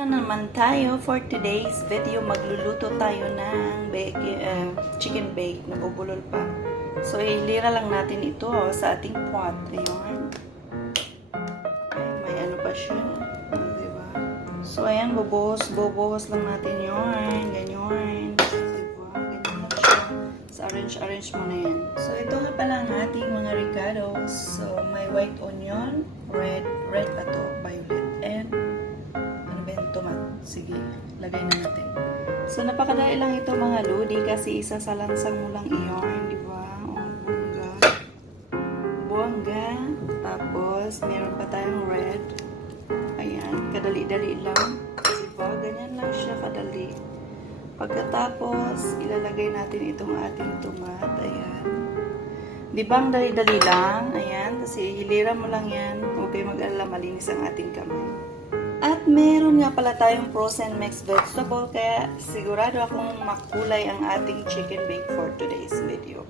na naman tayo for today's video. Magluluto tayo ng chicken bake. Nabubulol pa. So, ilira lang natin ito sa ating pot. Ayun. Ay, may ano pa siya. Diba? So, ayan, bubuhos lang natin yun. Ganyan. Diba? Ganyan lang siya. So, arrange mo na yan. So, ito nga pala ang ating mga ricados. So, may white onion, red pa to, violet, and tomato. Sige, lagay na natin. So, napakadali lang ito mga lodi kasi isa sa lansang mo lang iyon, di ba? Oh, buwangga. Tapos, meron pa tayong red. Ayan, kadali-dali lang. Diba? Ganyan lang siya kadali. Pagkatapos, ilalagay natin itong ating tomat. Ayan. Di ba ang dali-dali lang? Ayan, kasi hilira mo lang yan. Huwag kayo mag-alala, malinis ang ating kamay. At meron nga pala tayong frozen mixed vegetable, kaya sigurado akong makulay ang ating chicken bake for today's video.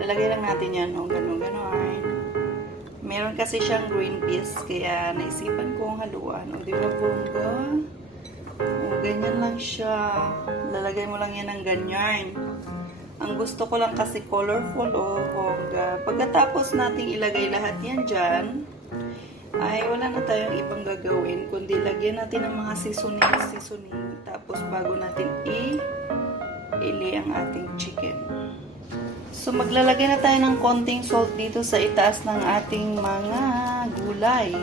Lalagay lang natin yan ng ganun-ganon. Meron kasi siyang green peas, kaya naisipan kong haluan. O, di ba bongga? O, ganyan lang siya. Lalagay mo lang yan ng ganyan. Ang gusto ko lang kasi colorful, o, bongga. Pagkatapos nating ilagay lahat yan dyan, ay wala na tayong ibang gagawin kundi lagyan natin ng mga seasoning tapos bago natin ili ang ating chicken. So maglalagay na tayo ng konting salt dito sa itaas ng ating mga gulay.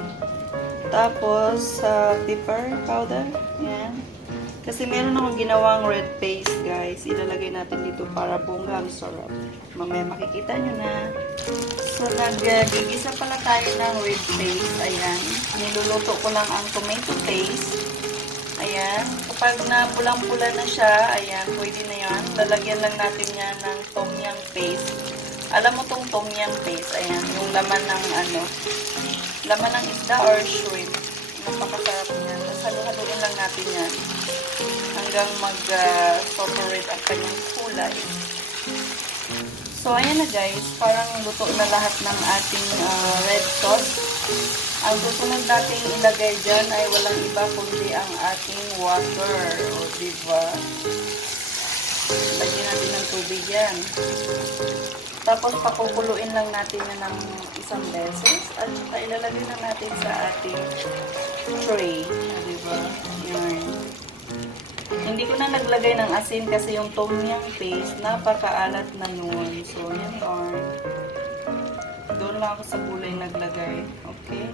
Tapos pepper powder, yan. Kasi meron akong ginawang red paste, guys. Ilalagay natin dito para bongga ang sarap. Mamaya makikita nyo na. So, nag-gigisa pala tayo ng red paste. Ayan. Niluluto ko lang ang tomato paste. Ayan. Kapag na pulang-pula na siya, ayan, pwede na yan. Lalagyan lang natin yan ng tom yum paste. Alam mo tong tom yum paste, ayan, yung laman ng laman ng isda or shrimp. Napakasarap niyan. Tapos haluin lang natin yan hanggang mag-separate ang kanyang kulay. So, ayan na guys. Parang luto na lahat ng ating red sauce. Ang susunod natin ilagay dyan ay walang iba kundi ang ating water. O, diba? Lagyan natin ng tubig yan. Tapos, pakukuluin lang natin yan ng isang beses. At ilalagay na natin sa ating tray. Diba? Yan. Hindi ko na naglagay ng asin kasi yung tom yum paste, napakaalat na yun. So, yan yun. Doon lang ako sa gulay naglagay. Okay?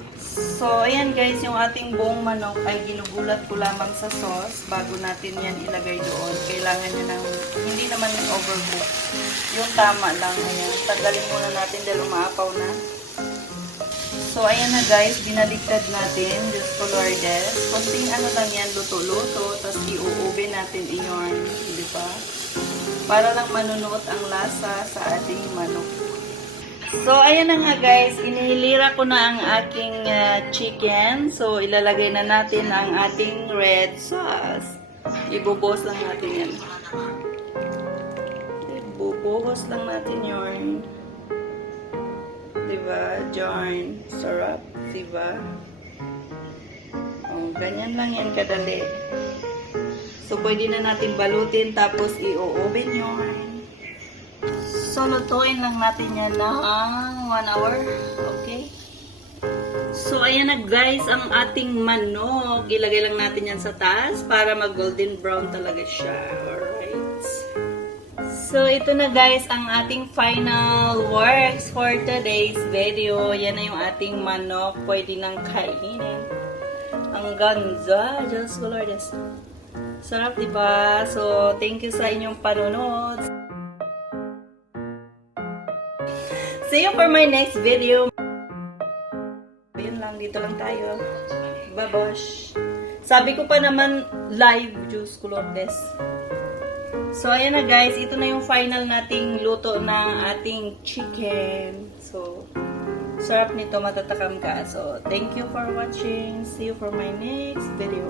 So, ayan guys, yung ating buong manok ay ginugulat ko lamang sa sauce bago natin yan ilagay doon. Kailangan nyo ng, hindi naman yung overcook. Yung tama lang. Ayan. Tagalin muna natin dahil umaapaw na. So, ayan na guys, binaligtad natin, just colordes. Konting lang yan, luto-luto, tapos i-uube natin iyon, di ba? Para lang manunot ang lasa sa ating manok. So, ayan na nga guys, inihilira ko na ang aking chicken. So, ilalagay na natin ang ating red sauce. Ibubuhos lang natin yan. Ibubuhos lang natin yun. Diba? Join. Sarap. Diba? O, ganyan lang yan kadali. So, pwede na natin balutin tapos i-oven yun. So, lutuin lang natin yan ng 1 hour. Okay? So, ayan na guys ang ating manok. Ilagay lang natin yan sa taas para mag-golden brown talaga siya. Alright. So, ito na guys ang ating final works for today's video. Yan na yung ating manok. Pwede nang kainin. Ang ganda. Diyos ko Lord. Sarap diba? So, thank you sa inyong panunod. See you for my next video. Yun lang. Dito lang tayo. Babosh. Sabi ko pa naman live. Diyos ko Lord. So, ayan na guys. Ito na yung final nating luto ng ating chicken. So, sarap nito. Matatakam ka. So, thank you for watching. See you for my next video.